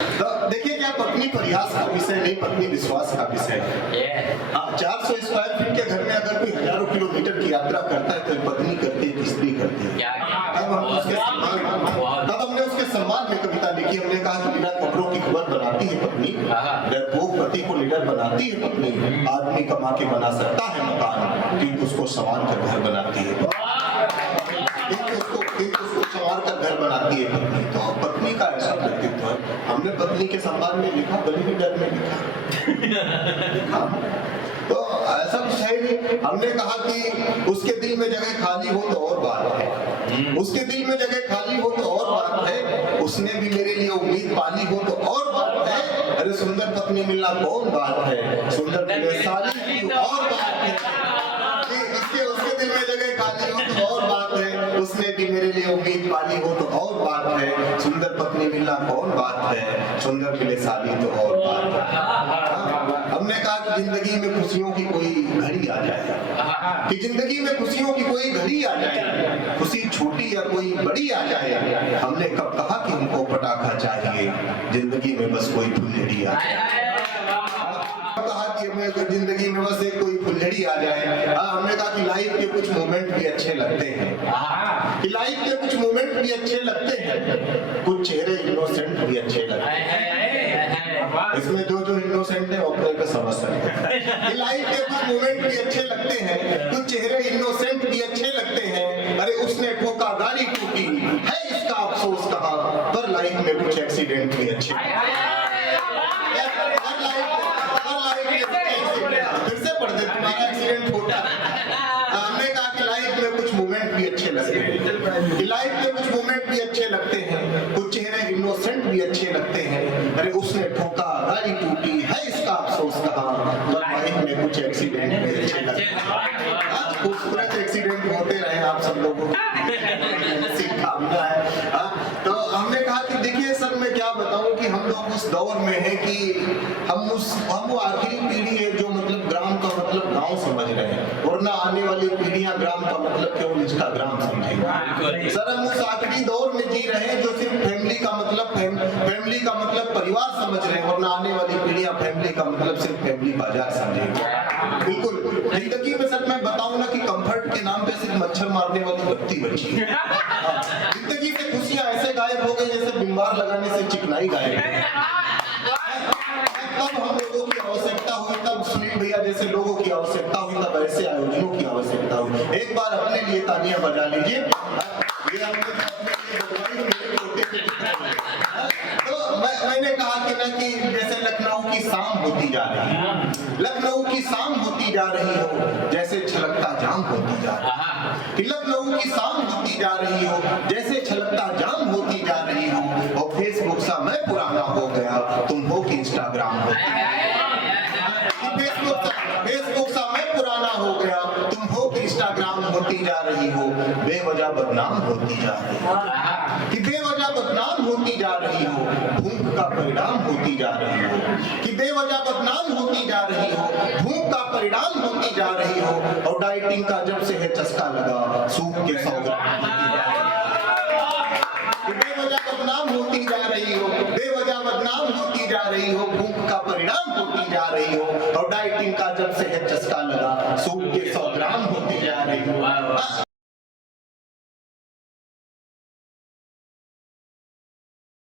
तो देखिए क्या पत्नी प्रयास का विषय नहीं, पत्नी विश्वास का विषय है। हाँ, 400 स्क्वायर फीट के घर में अगर कोई हजारों किलोमीटर की यात्रा करता है तो पत्नी करती है, स्त्री करती है। तब हमने उसके सम्मान में कविता लिखी। हमने कहा कि बिना कपड़ों की खबर बनाती है पत्नी, डरपोक पति को निडर बनाती है पत्नी। आदमी कमा के बना सकता है मकान, किंतु उसको संवार कर घर बनाती है, किंतु उसको संवार कर घर बनाती है पत्नी। तो पत्नी का ऐसा व्यक्तित्व है। हमने पत्नी के सम्मान में लिखा, बलि भी डर में लिखा। तो ऐसा कुछ है नहीं। हमने कहा कि उसके दिल में जगह खाली हो तो और बात है, उसके दिल में जगह खाली हो तो और बात है, उसने भी मेरे लिए उम्मीद पाली हो तो और बात है। अरे सुंदर पत्नी मिलना कौन बात है, सुंदर साली और बात है। उसके दिल में जगह खाली हो तो और बात है, उसने भी मेरे लिए उम्मीद पाली हो तो और बात है। सुंदर पत्नी मिलना कौन बात है, सुंदर मिले साली तो और बात है। हमने कहा कि जिंदगी में खुशियों की कोई घड़ी आ जाए, कि जिंदगी में खुशियों की कोई घड़ी आ जाए, खुशी छोटी या कोई बड़ी आ जाए। हमने कब कहा कि हमको पटाखा चाहिए, जिंदगी में बस कोई फुलझड़ी आ जाए। कहा कि हमें जिंदगी में बस एक कोई फुलझड़ी आ जाए। हमने कहा कि लाइफ के कुछ मोमेंट भी अच्छे लगते हैं, कि लाइफ के कुछ मोमेंट भी अच्छे लगते हैं, कुछ चेहरे इनोसेंट भी अच्छे लगते हैं। इसमें जो इनोसेंट है अपने पे समझ सकते हैं। लाइफ के कुछ मोमेंट भी अच्छे लगते हैं, कुछ चेहरे इनोसेंट भी अच्छे लगते हैं। अरे उसने ठोका गाड़ी टूटी है इसका अफसोस कहा, पर लाइफ में कुछ एक्सीडेंट भी अच्छे फिर से पढ़ दे, तुम्हारा एक्सीडेंट होता है। हमने कहा कि लाइफ में कुछ मोमेंट भी अच्छे लगते हैं, लाइफ में कुछ मोमेंट भी अच्छे लगते हैं, कुछ चेहरे इनोसेंट भी अच्छे लगते हैं। अरे उसने ठोका गाड़ी टूटी है इसका अफसोस कहा, पर लाइफ में कुछ एक्सीडेंट भी अच्छे लगते हैं। खूबसूरत एक्सीडेंट होते रहे आप सब लोगों को कामना है। तो हमने कहा कि देखिए सर मैं क्या बताऊं कि हम लोग उस दौर में हैं कि हम वो आखिरी पीढ़ी है जो मतलब ग्राम का मतलब गांव समझ रहे हैं, वरना आने वाली पीढ़ियां ग्राम का मतलब केवल इंस्टाग्राम समझेंगे। सर हम उस आखिरी दौर में जी रहे हैं जो सिर्फ फैमिली का मतलब परिवार समझ रहे हैं, वरना आने वाली पीढ़ियां फैमिली का मतलब सिर्फ फैमिली बाजार समझेंगे। बिल्कुल जिंदगी में सर मैं बताऊं ना कि कंफर्ट के नाम पे सिर्फ मच्छर मारने वाली बत्ती बची है। जिंदगी से खुशियां ऐसे गायब हो गई जैसे बीमार लगाने से चिकनाई गायब हो। तब हम लोगों की आवश्यकता हुई, तब सुनील भैया जैसे लोगों की आवश्यकता हुई, तब ऐसे आयोजनों की आवश्यकता हुई। एक बार अपने लिए तालियां बजा लीजिए। ये हमने मैंने कहा कि ना कि जैसे लखनऊ की शाम होती जा रही है, लखनऊ की शाम होती जा रही हो जैसे छलकता जाम होती जा रही है, कि लखनऊ की शाम होती जा रही हो जैसे छलकता जाम होती जा रही हो। और फेसबुक सा मैं पुराना हो गया, तुम हो कि इंस्टाग्राम होती जा रही हो। फेसबुक सा मैं पुराना हो गया, तुम हो कि इंस्टाग्राम होती जा रही हो। बेवजह बदनाम होती जा रही हो, कि बेवजह बदनाम होती जा रही हो। भूख का परिणाम होती जा रही हो, कि बेवजह बदनाम होती जा रही हो। भूख का परिणाम होती जा रही हो। और डाइटिंग का जब से है चस्का लगा, सूप के 100 ग्राम बेवजह बदनाम होती जा रही हो, बेवजह बदनाम होती जा रही हो। भूख का परिणाम होती जा रही हो। और डाइटिंग का जब से है चस्का लगा, सूप के 100 ग्राम होती जा रही हो।